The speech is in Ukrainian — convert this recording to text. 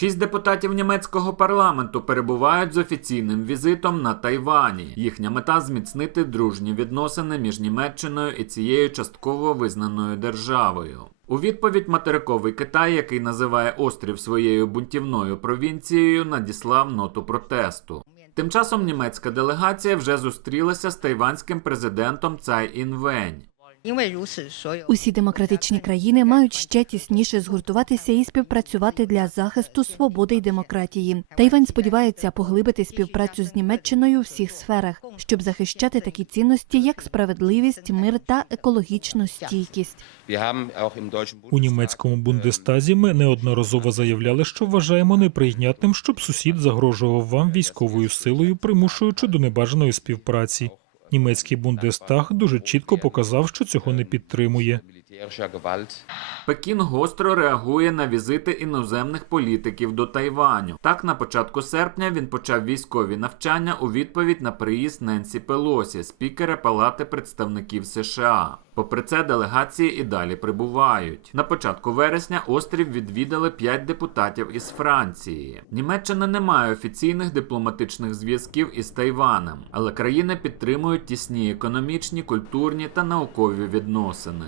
Шість депутатів німецького парламенту перебувають з офіційним візитом на Тайвані. Їхня мета зміцнити дружні відносини між Німеччиною і цією частково визнаною державою. У відповідь материковий Китай, який називає острів своєю бунтівною провінцією, надіслав ноту протесту. Тим часом німецька делегація вже зустрілася з тайванським президентом Цай Інвень. Усі демократичні країни мають ще тісніше згуртуватися і співпрацювати для захисту свободи й демократії. Тайвань сподівається поглибити співпрацю з Німеччиною у всіх сферах, щоб захищати такі цінності, як справедливість, мир та екологічну стійкість. У німецькому бундестазі. Ми неодноразово заявляли, що вважаємо неприйнятним, щоб сусід загрожував вам військовою силою, примушуючи до небажаної співпраці. Німецький бундестаг дуже чітко показав, що цього не підтримує. Пекін гостро реагує на візити іноземних політиків до Тайваню. Так, на початку серпня він почав військові навчання у відповідь на приїзд Ненсі Пелосі, спікера Палати представників США. Попри це, делегації і далі прибувають. На початку вересня острів відвідали п'ять депутатів із Франції. Німеччина не має офіційних дипломатичних зв'язків із Тайванем, але країни підтримують тісні економічні, культурні та наукові відносини.